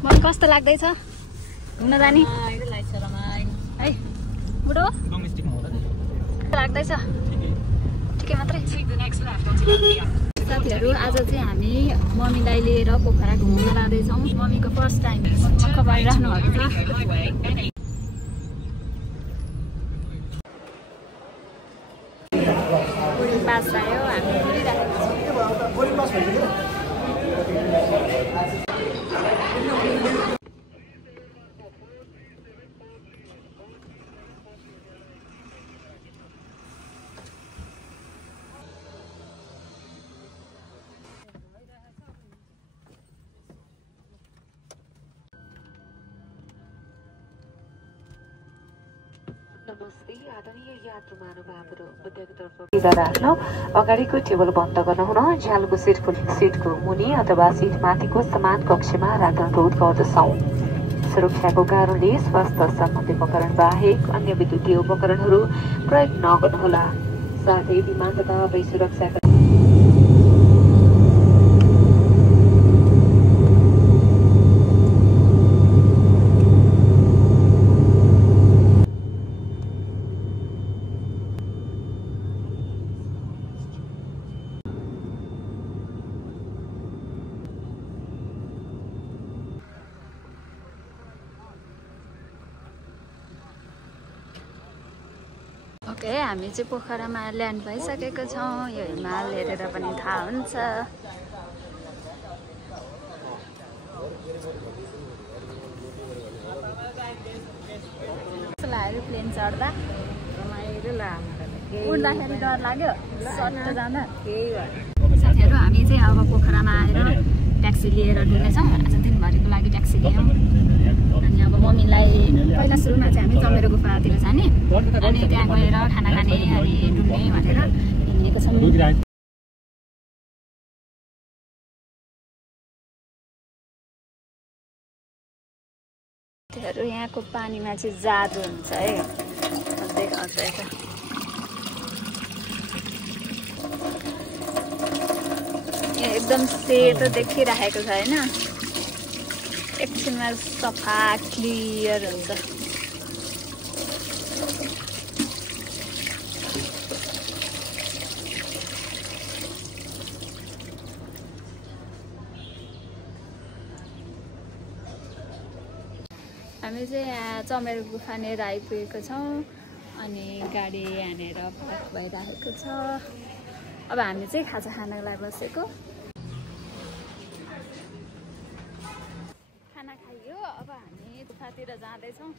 मलाई कस्तो लाग्दैछ घुम्न जाने है बुढो लाग्दैछ ठिकै मात्रै साथीहरू आज चाहिँ हामी मम्मीलाई लिएर पोखरा घुम्न जाँदैछौँ मम्मीको फर्स्ट टाइम छक्क परिराख्नु भएको छ बोर्डिङ पास आयो हामी घुरिरहेको छौँ नमस्ते आदरणीय यात्रु महानुभावहरू बुद्धको राख्न अगाडिको टेबल बन्द गर्न हुन झ्यालको सिटको मुनि अथवा सिट माथिको समान कक्षमा राख्न अनुरोध गर्दछौँ सुरक्षाको कारणले स्वास्थ्य सम्बन्धी उपकरण बाहेक अन्य विद्युतीय उपकरणहरू प्रयोग नगर्नुहोला साथै विमान तथा हवाई सुरक्षाका ओके हामी चाहिँ पोखरामा ल्यान्ड भइसकेको छौँ यो हिमाल हेरेर पनि थाहा हुन्छ प्लेन चढ्दा उड्दाखेरि डर लाग्यो सट्ट जाँदा साथीहरू हामी चाहिँ अब पोखरामा आएर ट्याक्सी लिएर डुल्नेछौँ आज दिनभरिको लागि ट्याक्सी लियौँ अनि अब मम्मीलाई पहिला सुरुमा चाहिँ हामी चमेरो गुफातिर जाने अनि त्यहाँ गएर खाना खाने अनि डुल्ने भनेर हिँडेको छौँ त्योहरू यहाँको पानीमा चाहिँ जादु हुन्छ है देखाउँछ एकदम सेतो देखिरहेको छ होइन एकछिनमा सफा क्लियर हुन्छ हामी चाहिँ यहाँ चमेरो गुफानेर आइपुगेको छौँ अनि गाडी यहाँनिर पार्क भइरहेको छ अब हामी चाहिँ खाजा खानको लागि बसेको खाना खाइयो अब हामी गुफातिर जाँदैछौँ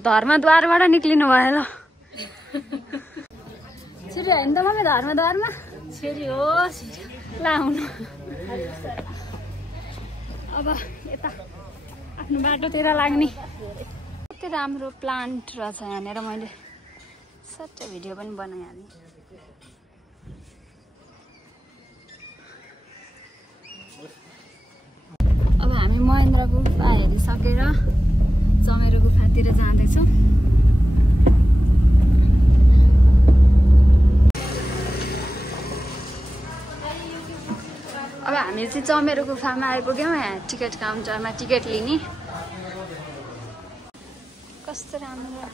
धर्मद्वारबाट निक्लिनु भयो ल छिटो होइन त मम्मी धर्मद्वारमा छिरी हो लाउनु अब यता आफ्नो बाटोतिर लाग्ने कति राम्रो प्लान्ट रहेछ यहाँनिर मैले सट्टै भिडियो पनि बनाइहालेँ अब हामी महेन्द्र गुफा हेरिसकेर चमेरो गुफातिर जाँदैछौँ अब हामी चाहिँ चमेरो गुफामा आइपुग्यौँ यहाँ टिकट काउन्टरमा टिकट लिने कस्तो राम्रो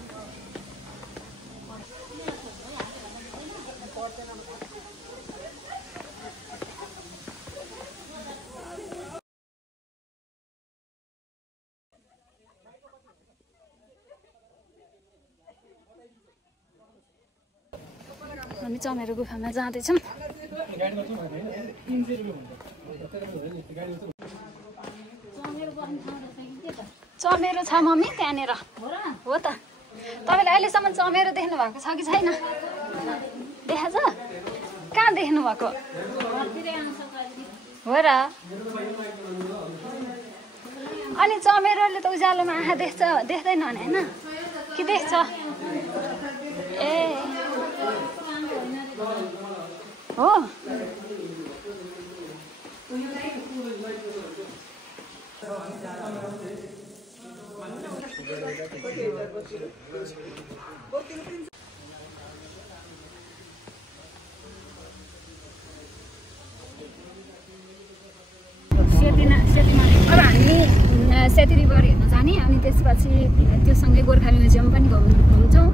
हामी चमेरो गुफामा जाँदैछौँ चमेरो छ मम्मी त्यहाँनिर हो त तपाईँले अहिलेसम्म चमेरो देख्नु भएको छ कि छैन देखा छ कहाँ देख्नु भएको हो र अनि चमेरोले त उज्यालोमा आँखा देख्छ देख्दैन भने होइन कि देख्छ ए हो अब हामी सेती रिभर हेर्न जाने अनि त्यसपछि त्यो सँगै गोर्खा म्युजियम पनि घुम्छौँ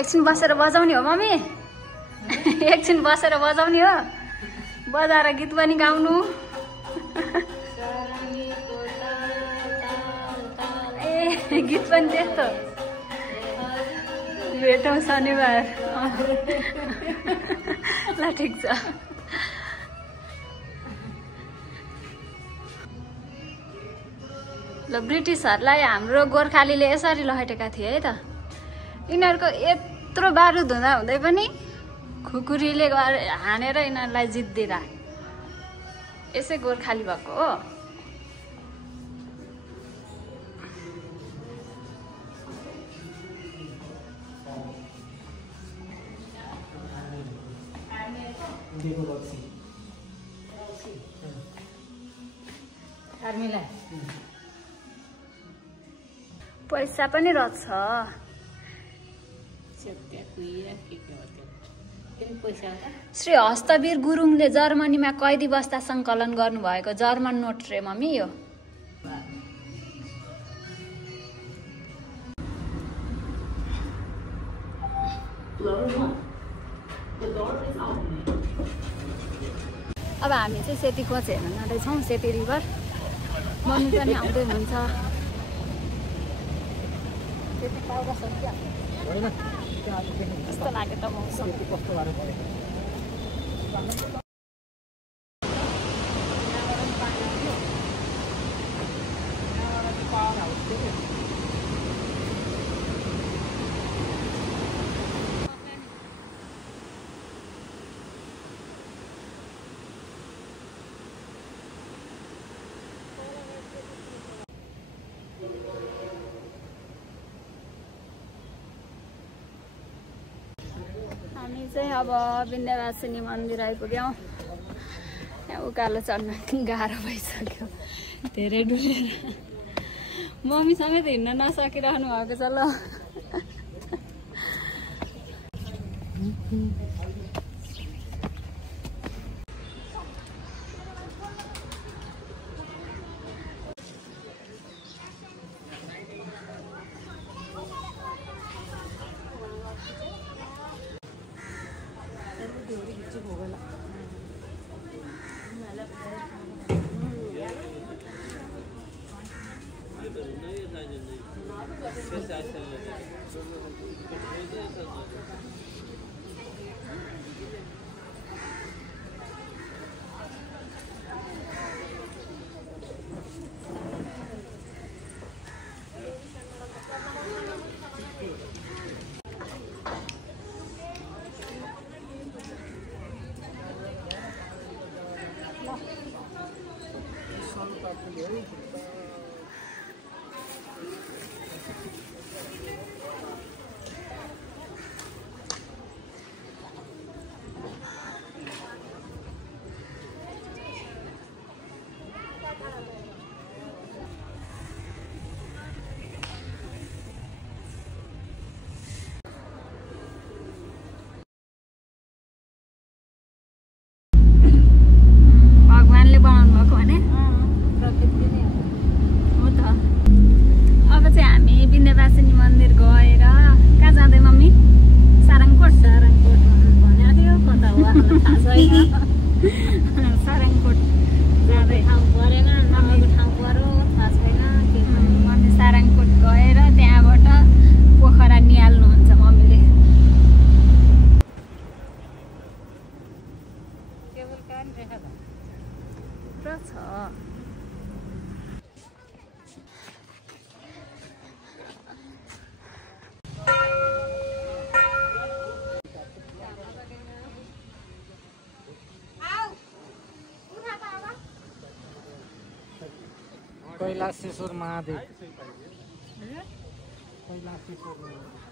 एकछिन बसेर बजाउने हो मम्मी एकछिन बसेर बजाउने हो बजाएर गीत पनि गाउनु ए गीत पनि त्यस्तो भेटौँ शनिबार ल ठिक छ ल ब्रिटिसहरूलाई हाम्रो गोर्खालीले यसरी लखेटेका थिए है त यिनीहरूको यत्रो बारुद हुँदा हुँदै पनि खुकुरीले हानेर यिनीहरूलाई जित्दिएर यसै गोर्खाली भएको हो पैसा पनि रहेछ श्री हस्तवीर गुरुङले जर्मनीमा कैदी बस्दा सङ्कलन गर्नुभएको जर्मन नोट रे मम्मी यो अब हामी चाहिँ सेती खोज हेर्न जाँदैछौँ सेती रिभर मम्मी पनि आउँदै हुनुहुन्छ कस्तो लाग्यो त मौसम हामी चाहिँ अब विन्ध्यवासिनी मन्दिर आइपुग्यौँ यहाँ उकालो चढ्न गाह्रो भइसक्यो धेरै डुलेर मम्मी समेत हिँड्न नसकिरहनु भएको छ ल भगवानले बनाउनु भएको भने प्रकृतिले कैलाशेश्वर महादेव कैलाशेश्वर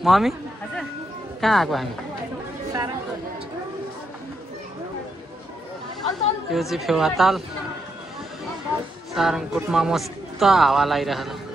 मम्मी कहाँ आएको हामी यो चाहिँ फेवाताल सारङकोटमा मस्त हावा लागिरहेको छ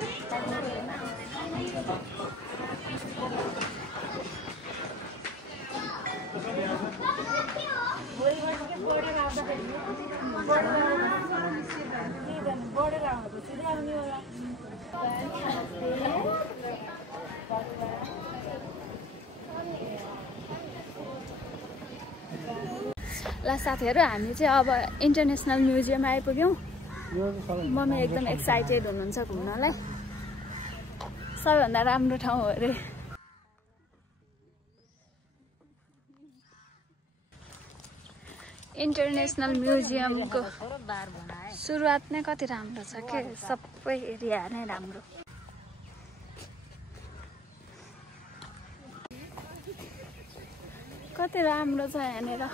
ल साथीहरू हामी चाहिँ अब इन्टरनेसनल म्युजियम आइपुग्यौँ मम्मी एकदम एक्साइटेड हुनुहुन्छ घुम्नलाई सबैभन्दा राम्रो ठाउँ हो अरे इन्टरनेसनल म्युजियमको सुरुवात नै कति राम्रो छ के सबै एरिया नै राम्रो कति राम्रो छ यहाँनिर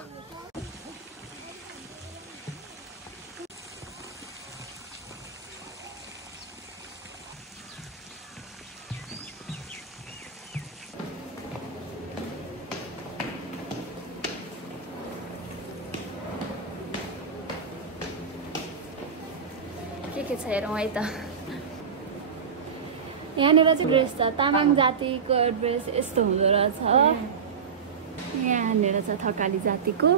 के छ हेरौँ है त यहाँनिर चाहिँ ड्रेस छ तामाङ जातिको ड्रेस यस्तो हुँदो रहेछ यहाँनिर छ थकाली जातिको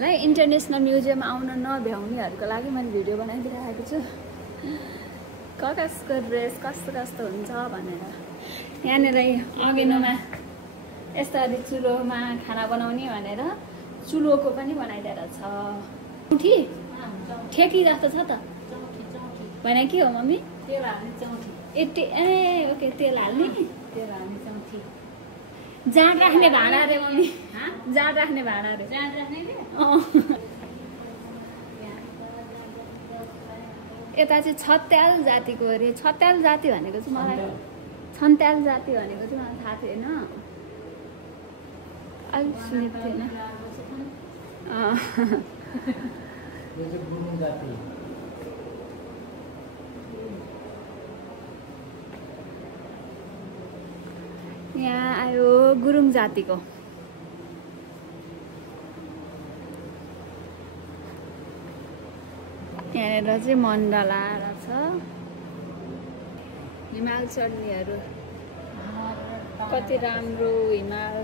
ल इन्टरनेसनल म्युजियम आउन नभ्याउनेहरूको लागि मैले भिडियो बनाइदिइरहेको छु कसको ड्रेस कस्तो कस्तो हुन्छ भनेर यहाँनिर अगेनोमा यस्तरी चुलोमा खाना बनाउने भनेर चुलोको पनि बनाइदिएर छ उठी ठेकी जस्तो छ त भएन के हो मम्मी तेल हाल्ने चौथी ए ओके तेल हाल्ने तेल हाल्ने चौथी जाँड राख्ने भाँडा रे मम्मी जाँड राख्ने भाँडा रे जाँड राख्ने यता चाहिँ छत्याल जातिको अरे छत्याल जाति भनेको चाहिँ मलाई छन्त्याल जाति भनेको चाहिँ मलाई थाहा थिएन अलिक सुनेको थिएन यहाँ आयो गुरुङ जातिको यहाँनिर चाहिँ मण्डला छ हिमाल चढ्नेहरू कति राम्रो हिमाल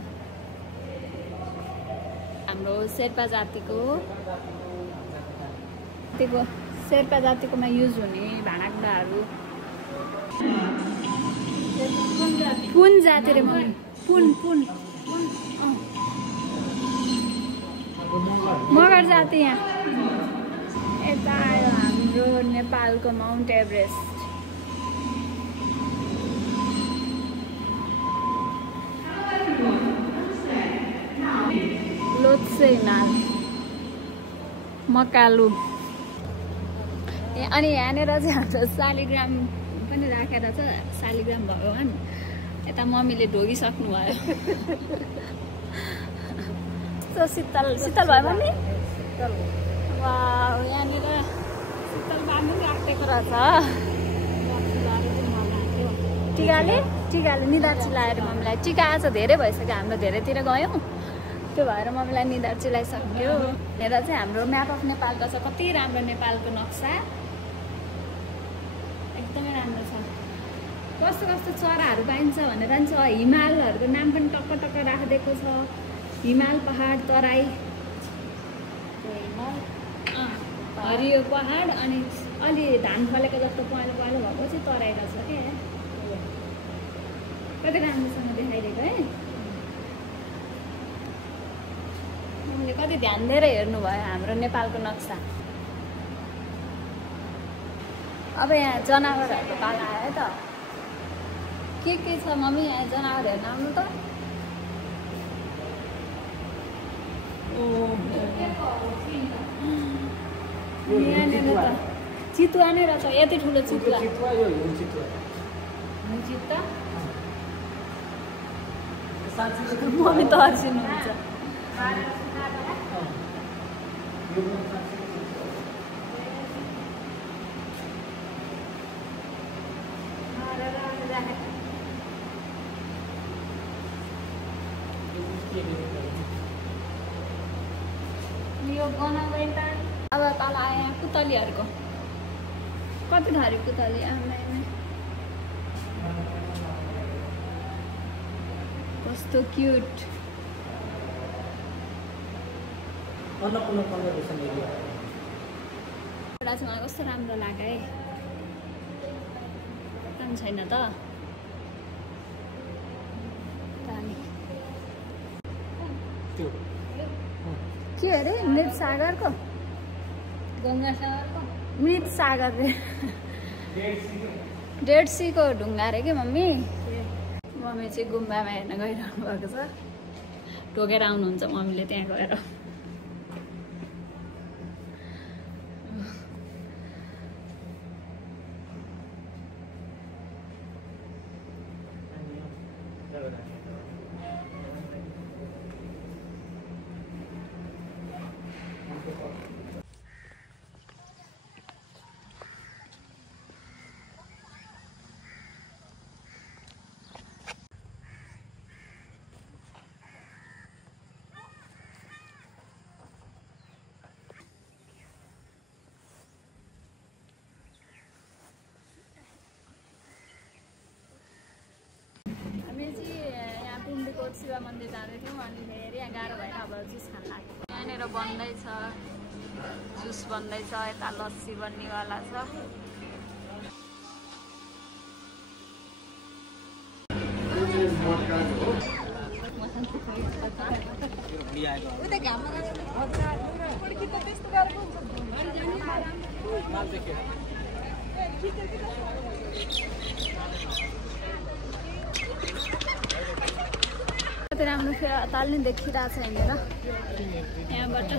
हाम्रो शेर्पा जातिको शेर्पा जातिकोमा युज हुने भाँडाकुँडाहरू पुन जाति रे मम्मी पुन मगर जाति यहाँ यता आयो हाम्रो नेपालको माउन्ट एभरेस्ट लोत्से हिमाल मकालु अनि यहाँनिर चाहिँ हाम्रो शालिग्राम पनि राखेर छ शालिग्राम भगवान् यता मम्मीले ढोगिसक्नु भयो शीतल भयो मम्मी वाउ यहाँनिर शीतल बाँध्नु पनि राखेको रहेछ टिकाले निधार चिलाएर मम्मीलाई टिका आज धेरै भइसक्यो हाम्रो धेरैतिर गयौँ त्यो भएर मम्मीलाई निधार चिलाइसक्यो हेर चाहिँ हाम्रो म्याप अफ नेपालको छ कति राम्रो नेपालको नक्सा एकदमै राम्रो छ कस्तो कस्तो चराहरू पाइन्छ भनेर नि छ हिमालहरूको नाम पनि टक्क टक्क राखिदिएको छ हिमाल पहाड तराई हरियो पहाड अनि अलि धान फलेको जस्तो पहेँलो पहेँलो भएको चाहिँ तराई रहेछ क्या कति राम्रोसँग देखाइदिएको है मैले कति ध्यान दिएर हेर्नुभयो हाम्रो नेपालको नक्सा अब यहाँ जनावरहरूको पाला आयो त के छ मम्मी यहाँ जनावर हेर्न आउनु त यहाँनिर त चितुवा नै रहेछ यति ठुलो चितुवा मम्मी त हर्सिनुहुन्छ अब तल आयो पुतलीहरूको कति धरी पुतली कस्तो क्युट एउटा चाहिँ मलाई कस्तो राम्रो लाग्यो है काम छैन त के अरे मृत सागरको गङ्गा सागरको मृत सागर रे डेड सीको ढुङ्गा अरे कि मम्मी चाहिँ गुम्बामा हेर्न गइरहनु भएको छ टोकेर आउनुहुन्छ मम्मीले त्यहाँ गएर शिव मन्दिर जाँदै थियौँ अनि फेरि यहाँ गाह्रो भएर अब जुस खान लाग्यो यहाँनिर बन्दैछ जुस बन्दैछ यता लस्सी बन्नेवाला छ कति राम्रो फेरि ताल नै देखिरहेको छ यहाँनिर यहाँबाट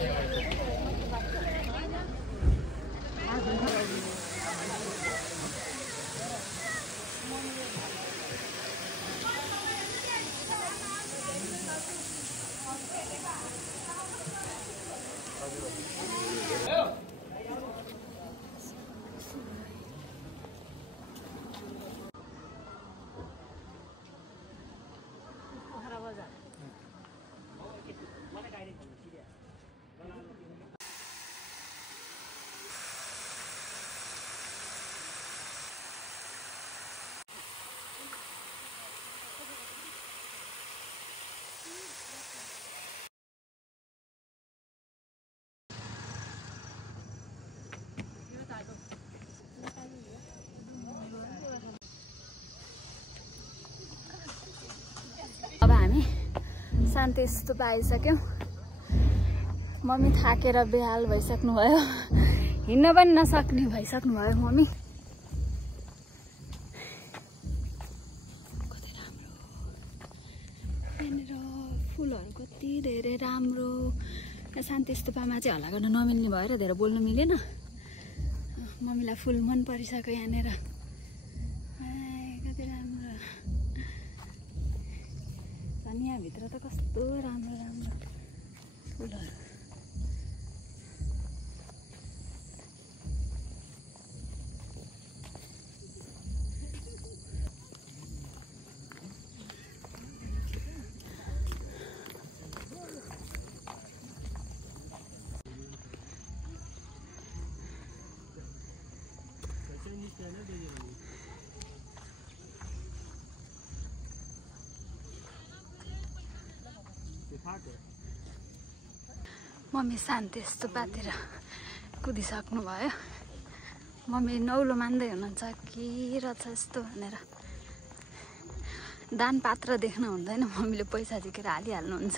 अब हामी शान्ति स्तूप आइसक्यौँ मम्मी थाकेर बेहाल भइसक्नु भयो हिँड्न पनि नसक्ने भइसक्नु भयो मम्मी कति राम्रो यहाँनिर फुलहरू कति धेरै राम्रो शान्ति स्तूपमा चाहिँ हल्ला गर्न नमिल्ने भएर धेरै बोल्नु मिलेन मम्मीलाई फुल मन परिसक्यो यहाँनिर कति राम्रो अनि यहाँभित्र त कस्तो राम्रो राम्रो फुलहरू मम्मी शान्ति स्तूपतिर कुदिसक्नु भयो मम्मी नौलो मान्दै हुनुहुन्छ के रहेछ यस्तो भनेर दान पात्र देख्न हुँदैन मम्मीले पैसा झिकेर हालिहाल्नुहुन्छ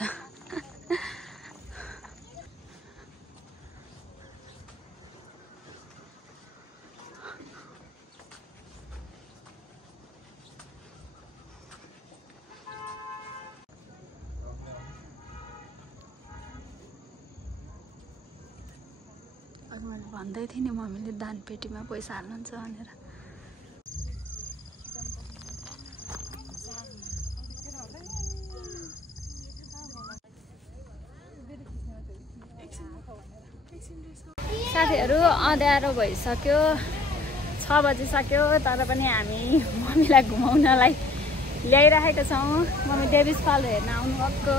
मैले भन्दै थिएँ नि मम्मीले दान पेटीमा पैसा हाल्नुहुन्छ भनेर। साथीहरू अँध्यारो भइसक्यो, 6 बजिसक्यो, तर पनि हामी मम्मीलाई घुमाउनलाई ल्याइराखेका छौँ। मम्मी डेभिस फल हेर्न आउनुभएको।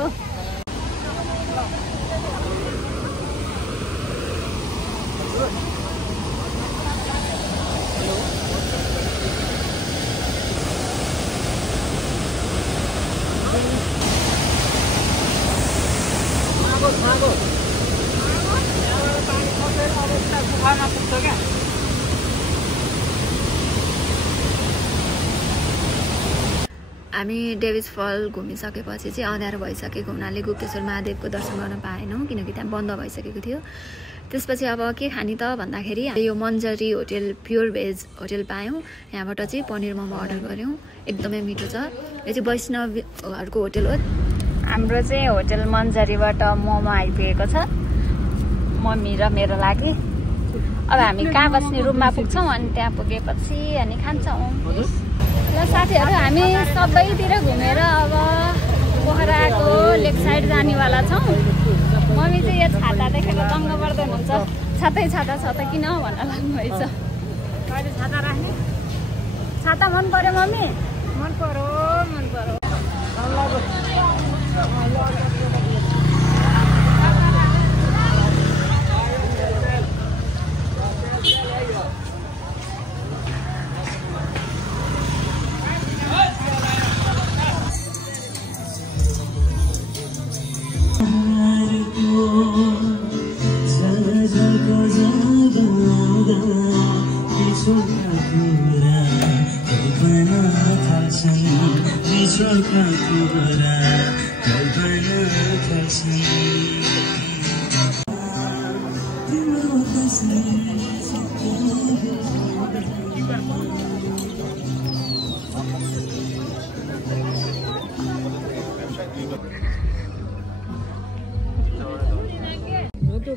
हामी डेभिस फल घुमिसकेपछि चाहिँ अँध्यारो भइसकेको हुनाले गुप्तेश्वर महादेवको दर्शन गर्न पाएनौँ, किनकि त्यहाँ बन्द भइसकेको थियो। त्यसपछि अब के खाने त भन्दाखेरि यो मन्जरी होटेल प्योर भेज होटेल पायौँ। यहाँबाट चाहिँ पनिर मोमो अर्डर गऱ्यौँ, एकदमै मिठो छ। यो चाहिँ वैष्णवहरूको होटेल हो। हाम्रो चाहिँ होटेल मन्जरीबाट मोमो आइपुगेको छ मम्मी र मेरो लागि। अब हामी कहाँ बस्ने रुममा पुग्छौँ, अनि त्यहाँ पुगेपछि अनि खान्छौँ। ल साथीहरू, हामी सबैतिर घुमेर अब पोखराको लेक साइड जानेवाला छौँ। मम्मी चाहिँ यो छाता देखेर दङ्ग पर्दै हुनुहुन्छ। छातै छाता छ त किन भन्न लाग्नुभएछ। कहिले छाता राख्ने? छाता मन पर्यो मम्मी? मन पर्यो, मन पर्यो।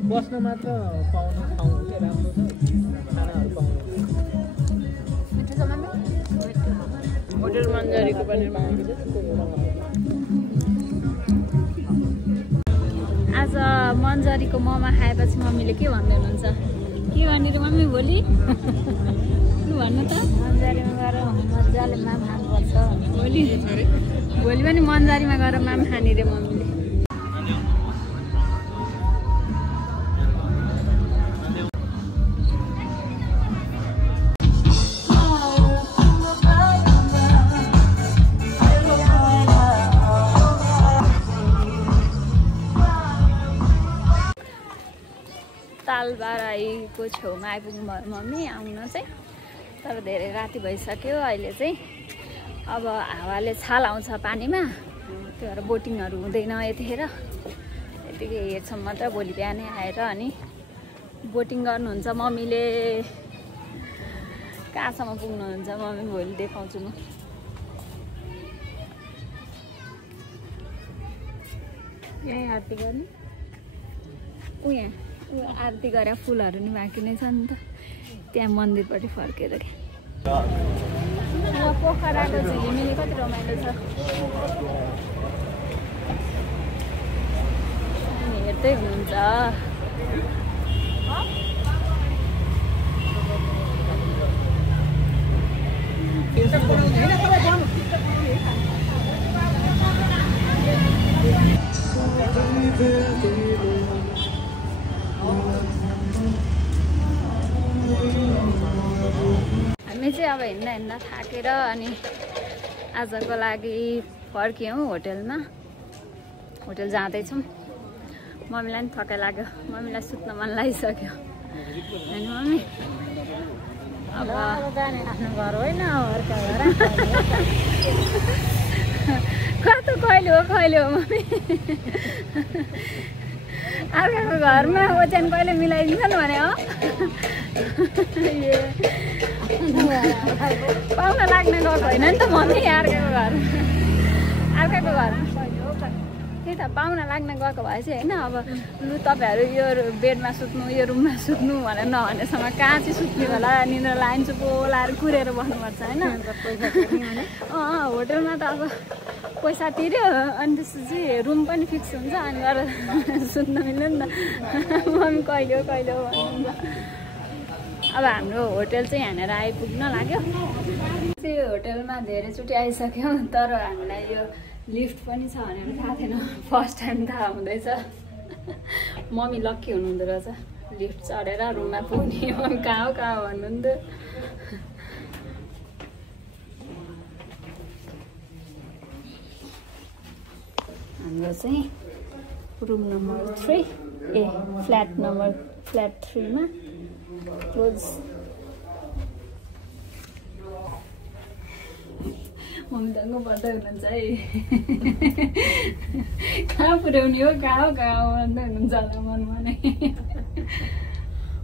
बस्न मात्र पाउने ठाउँ चाहिँ राम्रो छ, खानाहरू पाउने। होटेल मन्जरीको पनिर मागेको आज मन्जरीको मोमो खाएपछि मम्मीले के भन्दै हुनुहुन्छ? के भन्ने रे मम्मी भोलि? लु भन्नु त। मन्जरीमा गएर मजाले माम खानुपर्छ भोलि। भोलि पनि मन्जरीमा गएर माम खाने रे मम्मीले। तालबाराईको छेउमा आइपुग्नु भयो मम्मी आउन चाहिँ, तर धेरै राति भइसक्यो। अहिले चाहिँ अब हावाले छाल आउँछ पानीमा, त्यो भएर बोटिङहरू हुँदैन यतिखेर। यतिकै हेर्छौँ मात्र। भोलि बिहानै आएर अनि बोटिङ गर्नुहुन्छ मम्मीले। कहाँसम्म पुग्नुहुन्छ मम्मी भोलि देखाउँछु म। यहीँ आरती गर्ने यहाँ आरती गरे फुलहरू नि बाँकी नै छ नि त, त्यहाँ मन्दिरपट्टि फर्केर क्या। पोखराको झिलिमिली कति रमाइलो छ, हेर्दै हुनुहुन्छ। हामी चाहिँ अब हिँड्दा हिँड्दा थाकेर अनि आजको लागि फर्क्यौँ होटेलमा। होटेल जाँदैछौँ। मम्मीलाई पनि थकाइ लाग्यो, मम्मीलाई सुत्न मन लागिसक्यो होइन मम्मी? अब आफ्नो घर होइन, अर्को घर। कस्तो कहिले हो मम्मी? अर्काको घरमा ओछ्यान कहिले मिलाइदिन्छन् भने हो? पाउन लाग्न गएको होइन नि त मम्मी। अर्काको घर त्यही त पाहुना लाग्न गएको भए चाहिँ होइन अब लु तपाईँहरू यो बेडमा सुत्नु यो रुममा सुत्नु भनेर नभनेसँग कहाँ चाहिँ सुत्ने होला निन्द्रा लाइन चुपो लाएर कुरेर बस्नुपर्छ होइन होटलमा त अब पैसा तिर्यो अनि त्यसपछि रुम पनि फिक्स हुन्छ अनि गएर सुत्न मिल्यो नि त मम्मी कहिले हो भन्नुहुन्छ अब हाम्रो होटल चाहिँ यहाँनिर आइपुग्न लाग्यो त्यो होटलमा धेरैचोटि आइसक्यौँ तर हामीलाई यो लिफ्ट पनि छ भनेर थाहा थिएन फर्स्ट टाइम थाहा हुँदैछ मम्मी लक्की हुनुहुँदो रहेछ लिफ्ट चढेर रुममा पुग्ने मम्मी कहाँ हो भन्नुहुन्थ्यो हाम्रो चाहिँ रुम नम्बर 3 फ्ल्याट 3 मा क्लोज मम्मी दङ्गो पर्दै हुनुहुन्छ है कहाँ पुर्याउने हो कहाँ भन्दै हुनुहुन्छ होला मनमा नै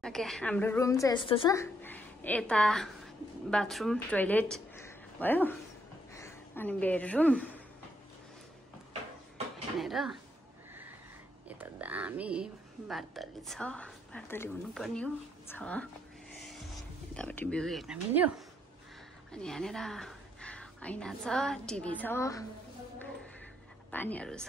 ओके हाम्रो रुम चाहिँ यस्तो छ यता बाथरुम टोइलेट भयो अनि बेडरुम भनेर यता दामी बार्दली छ बार्दली हुनुपर्ने हो छ यतापट्टि भ्यू हेर्न मिल्यो अनि यहाँनिर ऐना छ टिभी छ पानीहरू छ